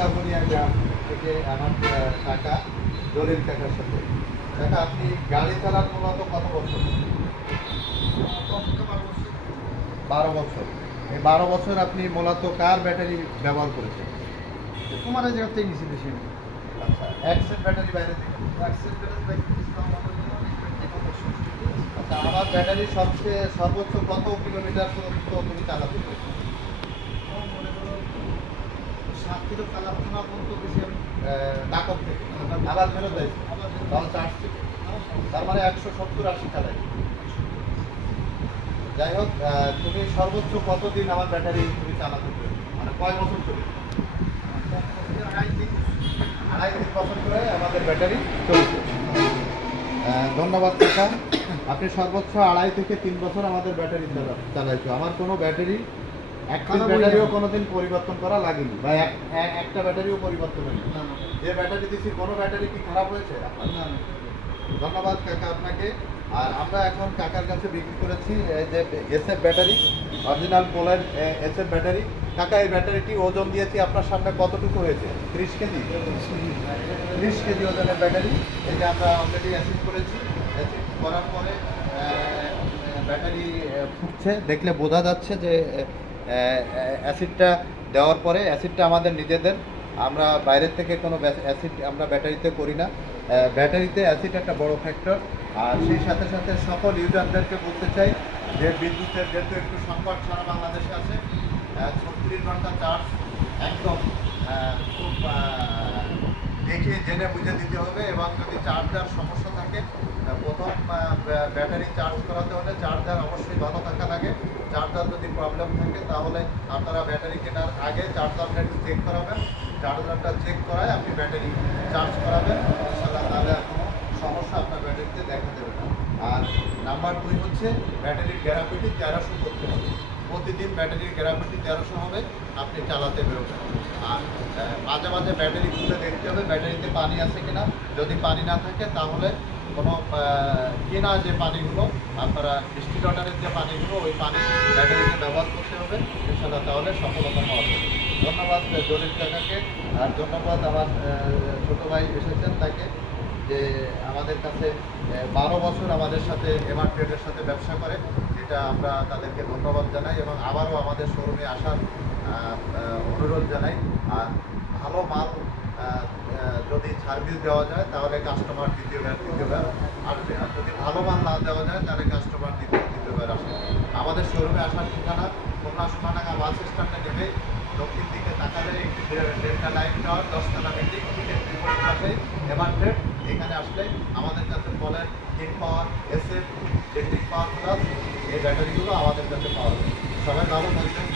কথা বলি আমি থেকে আমার কাকা দলিল কাকার সাথে। কাকা, আপনি গাড়ি চালান মূলত কত বছর? 12 বছর। এই 12 বছর আপনি মূলত কার ব্যাটারি ব্যবহার করেছেন? তোমার এই জায়গাতেই নিছি বেশি। আচ্ছা, একসেট ব্যাটারি বাইরে থেকে। আচ্ছা, আমার ব্যাটারি সবচেয়ে সর্বোচ্চ কত কিলোমিটার পর্যন্ত তুমি চালাতে পেরেছো? 7 কিলো কালারখানা পর্যন্ত বেশি আমি নাকব থেকে আবার ফেরত দেয়, তাও চার্জ থেকে, তার মানে 170-80 চালাই। যাই হোক, তুমি সর্বোচ্চ কতদিন আমার ব্যাটারি তুমি চালাতে পেরেছো, মানে কয় বছর চলে? 2.5-3 বছর ধরে আমাদের ব্যাটারি চলছে। ধন্যবাদ কাকা, আপনি সর্বোচ্চ 2.5 থেকে 3 বছর আমাদের ব্যাটারি চালাইছো। আমার কোনো ব্যাটারি একটা ব্যাটারিও কোনোদিন পরিবর্তন করা লাগেনি, বা একটা ব্যাটারিও পরিবর্তন হয়নি। যে ব্যাটারি দিচ্ছি কোনো ব্যাটারি কি খারাপ হয়েছে? ধন্যবাদ কাকা আপনাকে। আর আমরা এখন কাকার কাছে বিক্রি করেছি এই যে এসএফ ব্যাটারি, অরিজিনাল পোলার এসএফ ব্যাটারি। কাকা, এই ব্যাটারিটি ওজন দিয়েছি আপনার সামনে কতটুকু হয়েছে? 30 কেজি। 30 কেজি ওজনের ব্যাটারি। এটা আমরা অলরেডি অ্যাসিড করেছি। অ্যাসিড করার পরে ব্যাটারি ফুটছে, দেখলে বোঝা যাচ্ছে যে অ্যাসিডটা দেওয়ার পরে, অ্যাসিডটা আমাদের নিজেদের, আমরা বাইরের থেকে কোনো অ্যাসিড আমরা ব্যাটারিতে করি না। ব্যাটারিতে অ্যাসিড একটা বড় ফ্যাক্টর। আর সেই সাথে সাথে সকল ইউজারদেরকে বলতে চাই যে বিদ্যুতের যেহেতু একটু সংকট সারা বাংলাদেশে আছে, 36 ঘন্টা চার্জ একদম খুব দেখে জেনে বুঝে দিতে হবে। এবং যদি চার্জার সমস্যা থাকে, প্রথম ব্যাটারি চার্জ করাতে হলে চার্জার অবশ্যই ভালো থাকা লাগে। চার্জার যদি প্রবলেম থাকে তাহলে আপনারা ব্যাটারি কেনার আগে চার্জারটা একটু চেক করাবেন। চার্জারটা চেক করায় আপনি ব্যাটারি চার্জ করাবেন, ইনশাআল্লাহ তাহলে আর কোনো সমস্যা আপনার ব্যাটারিতে দেখা দেবে না। আর নাম্বার 2 হচ্ছে ব্যাটারির গ্যারান্টি 1300 করতে হবে। প্রতিদিন ব্যাটারির গ্যারান্টি 1300 হবে, আপনি চালাতে বেরোবেন। আর মাঝে মাঝে ব্যাটারি খুলে দেখতে হবে ব্যাটারিতে পানি আছে কিনা। যদি পানি না থাকে তাহলে কোনো কেনা যে পানিগুলো, আপনারা ডিস্ট্রিক্ট ওয়াটারের যে পানিগুলো, ওই পানি ব্যাটারিতে ব্যবহার করতে হবে, ইনশাআল্লাহ তাহলে সফলতা পাওয়া যাবে। ধন্যবাদ দলিল কাকাকে। আর ধন্যবাদ আমার ছোটো ভাই এসেছেন তাকে, যে আমাদের কাছে 12 বছর আমাদের সাথে এমআর ট্রেডের সাথে ব্যবসা করে। এটা আমরা তাদেরকে ধন্যবাদ জানাই এবং আবারও আমাদের শোরুমে আসার অনুরোধ জানাই। আর ভালো মাল যদি সার্ভিস দেওয়া যায় তাহলে কাস্টমার দ্বিতীয়বার আসবে। আর যদি ভালো মাল না দেওয়া যায় তাহলে কাস্টমার দ্বিতীয়বার আসবে। আমাদের শোরুমে আসার ঠিকানা খুলনা সোনাডাঙ্গা বাস স্ট্যান্ডে নেমে দক্ষিণ দিকে তাকালে একটি ডেল্টা লাইন টাওয়ার 10তলা বিল্ডিং, পাশে এমআর ট্রেড। এখানে আসলে আমাদের কাছে বলেন কিং পাওয়ার, এসএফ, ইলেকট্রিক পাওয়ার প্লাস এই ব্যাটারিগুলো আমাদের কাছে পাওয়া যায়। সবাই ভালো থাকবেন।